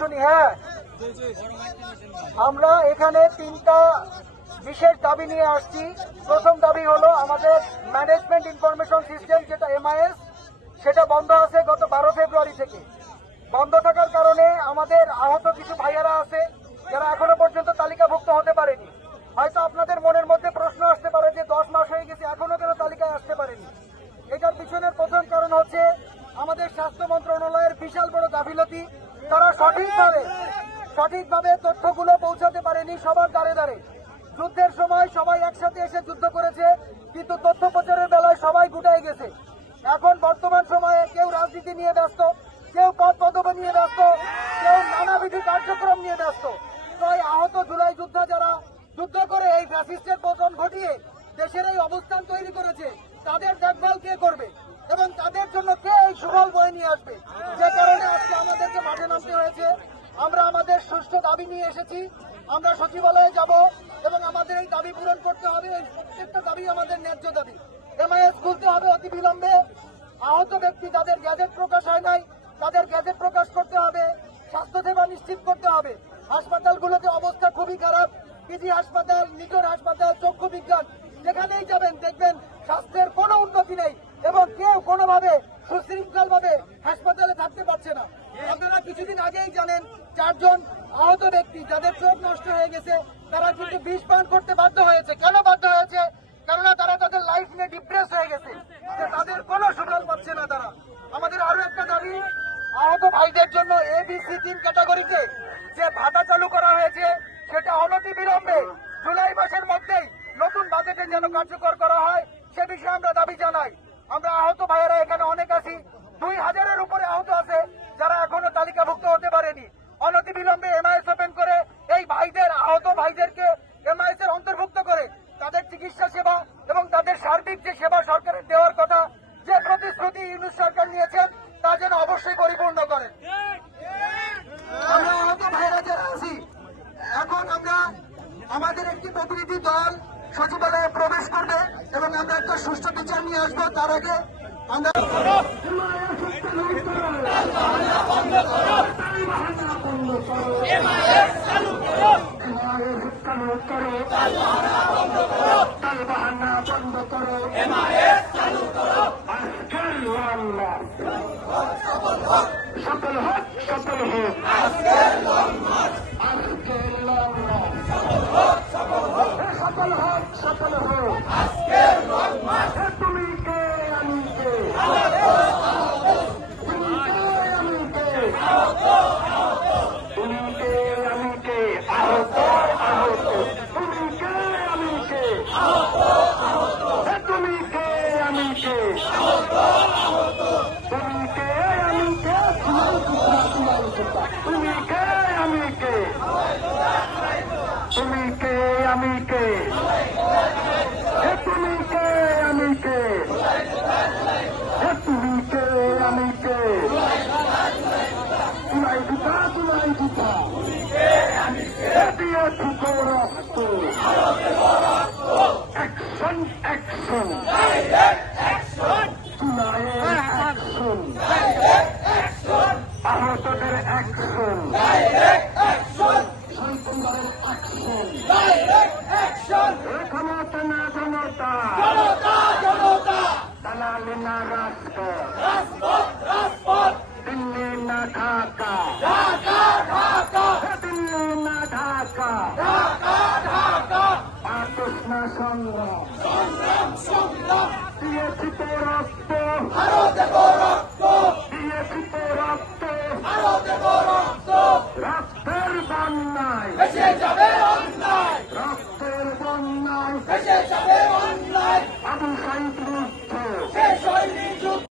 শুনি। হ্যাঁ, আমরা এখানে 3টা বিশেষ দাবি নিয়ে আসছি। প্রথম দাবি হলো আমাদের ম্যানেজমেন্ট ইনফরমেশন সিস্টেম যেটা MIS, সেটা বন্ধ আছে গত 12 ফেব্রুয়ারি থেকে। বন্ধ থাকার কারণে আমাদের আহত কিছু ভাইয়ারা আছে যারা এখনো পর্যন্ত তালিকাভুক্ত হতে পারেনি। হয়তো আপনাদের মনের মধ্যে প্রশ্ন আসতে পারে যে 10 মাস হয়ে গেছে, এখনো কেন তালিকায় আসতে পারেনি। এটার পিছনের প্রথম কারণ হচ্ছে আমাদের স্বাস্থ্য মন্ত্রণালয়ের বিশাল বড় গাফিলতি। তারা সঠিকভাবে তথ্যগুলো পৌঁছাতে পারেনি সবার দ্বারে দ্বারে। যুদ্ধের সময় সবাই একসাথে এসে যুদ্ধ করেছে, কিন্তু তথ্য প্রচারের বেলায় সবাই গুটাই গেছে। এখন বর্তমান সময়ে কেউ রাজনীতি নিয়ে ব্যস্ত, কেউ পদ পদবি নিয়ে ব্যস্ত, কেউ নানাবিধি কার্যক্রম নিয়ে ব্যস্ত। তাই আহত জুলাই যোদ্ধা যারা যুদ্ধ করে এই ফ্যাসিস্টের পতন ঘটিয়ে দেশের এই অবস্থান তৈরি করেছে, তাদের দেখভাল কে করবে এবং তাদের জন্য কে এই সুফল বয়ে নিয়ে আসবে? যে কারণে আজকে আমাদেরকে মাঠে নামতে হয়েছে। আমরা আমাদের সুষ্ঠু দাবি নিয়ে এসেছি। আমরা সচিবালয়ে যাব এবং আমাদের এই দাবি পূরণ করতে হবে। এই প্রত্যেকটা দাবি আমাদের ন্যায্য দাবি। MIS খুলতে হবে অতি বিলম্বে। আহত ব্যক্তি যাদের গ্যাজেট প্রকাশ হয় নাই তাদের গ্যাজেট প্রকাশ করতে হবে। স্বাস্থ্যসেবা নিশ্চিত করতে হবে। হাসপাতালগুলোতে অবস্থা খুবই খারাপ। পিজি হাসপাতাল, নিকট হাসপাতাল, চক্ষু বিজ্ঞান, যেখানেই যাবেন দেখবেন স্বাস্থ্যের কোনো উন্নতি নেই এবং কেউ কোনোভাবে সুশৃঙ্খলভাবে হাসপাতালে থাকতে পারছে না। আপনারা কিছুদিন আগেই জানেন 4 জন আহত ব্যক্তি যাদের চোখ নষ্ট হয়ে গেছে, তারা কিন্তু বিষ পান করতে বাধ্য হয়েছে। কেন বাধ্য হয়েছে? কেননা তারা তাদের লাইফ নিয়ে ডিপ্রেস হয়ে গেছে, তাদের কোনো সুফল পাচ্ছে না তারা। আমাদের আরো একটা দাবি, আহত ভাইদের জন্য ABC 3 ক্যাটাগরিতে যে ভাতা চালু করা হয়েছে সেটা অনতি বিলম্বে জুলাই মাসের মধ্যেই নতুন বাজেটে যেন কার্যকর করা হয়, সে বিষয়ে আমরা দাবি জানাই। আমরা আহত ভাইয়েরা এখানে অনেক আছি, 2000-এর উপরে আহত আছে যারা এখনো তালিকাভুক্ত হতে পারেনি। অনতি বিলম্বে MIS ওপেন করে এই ভাইদের, আহত ভাইদেরকে MIS এর অন্তর্ভুক্ত করে তাদের চিকিৎসা সেবা এবং তাদের সার্বিক যে সেবা সরকারের দেওয়ার কথা, যে প্রতিশ্রুতি ইউনূস সরকার নিয়েছেন, তা যেন অবশ্যই পরিপূর্ণ করেন। আমরা আহত ভাইরা যারা আছি, এখন আমরা আমাদের একটি প্রতিনিধি দল সচিবালয়ে প্রবেশ করবে এবং আমরা একটা সুষ্ঠু বিচার নিয়ে আসবো। তার আগে আমরা সফল হোক, সফল হোক, সফল হোক, সফল হোক। তুমি কে, আমি কে, তুমি কে, আমি কে, তুমি কে, আমি কে, আহত, আহত, তুমি কে, আমি কে, তুমি কে, আমি কে, তুমি কে, আমি কে, তুমি কে, আমি কে, তুমি কে, আমি কে, তুমি কে, আমি কে, তুমি কে, আমি কে, তুলাই দিতা, তুলাই দিতা, দিয়ে ঠুকো রক্ত, অ্যাকশন, অ্যাকশন, তুলায়ের অ্যাকশন, আহতদের অ্যাকশন, সন্তানদের অ্যাকশন, ক্ষমতা না জনতা, দালালি না রাজপথ, দিল্লি না ঢাকা, দিল্লি না ঢাকা, আপোষ না সংগ্রাম, দিয়েছি তো রক্ত,